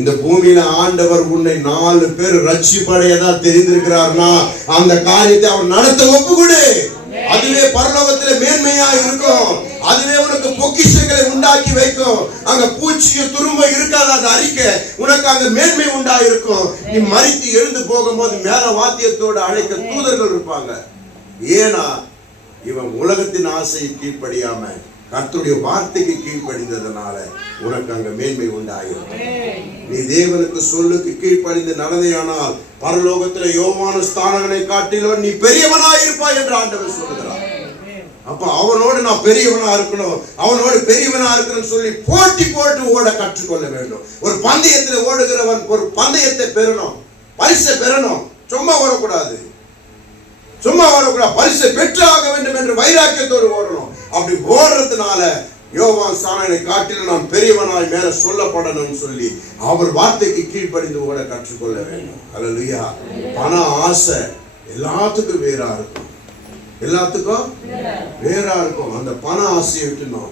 இந்த பூமியில ஆண்டவர் உன்னை 4 பேர் ரட்சிப்படையதா தெரிந்திருக்கிறார்னா அந்த காரியத்தை அவர் நடத்த ஒப்புக்கொடு. அதுவே பரலோகத்திலே மேன்மையா இருக்கும். அதுவே உனக்கு பொக்கிஷங்களை உண்டாக்கி வைக்கும். அங்க பூச்சியோ துரும்ப இருக்காது. அது அறிக்க உனக்கு அங்க மேன்மை உண்டாயிருக்கும். நீ மரித்து எழுந்து போகும்போது மேல வாத்தியத்தோடு அழைக்க தூதர்கள் இருப்பாங்க. ஏன்னா இவன் உலகத்தின் ஆசையை கீழ்ப்படியாம கர்த்தருடைய வார்த்தைக்கு கீழ்ப்படிந்ததனால உனக்கு அங்க மேன்மை உண்டாயிருக்கும். நீ தேவனுக்கு சொல்லுக்கு கீழ்ப்படிந்து நடந்தேயானால் பரலோகத்துல யோவான ஸ்தானங்களை காட்டிலும் நீ பெரியவனாயிருப்பாய் என்று ஆண்டவர் சொல்லுகிறார். அப்ப அவனோடு நான் பெரியவனா இருக்கணும், அவனோடு பெரியவனா இருக்கணும்னு சொல்லி போட்டி போட்டு ஓட கற்றுக்கொள்ள வேண்டும். ஒரு பந்தயத்தில் ஓடுகிறவன் ஒரு பந்தயத்தை பெறணும், பரிசை பெறணும். சும்மா ஓடக்கூடாது, பரிசை பெற்றாக வேண்டும் என்று வைராக்கியத்தோடு ஓடணும். அப்படி ஓடுறதுனால யோவான் ஸ்தானங்களை காட்டிலும் நான் பெரியவனாய் மேல சொல்லப்படணும்னு சொல்லி அவர் வார்த்தைக்கு கீழ்ப்படிந்து ஓட கற்றுக்கொள்ள வேண்டும். அல்லேலூயா. பண ஆசை எல்லாத்துக்கும் வேறா இருக்கும், எல்லாத்துக்கும் வேறா இருக்கும். அந்த பண ஆசையை விட்டுணும்.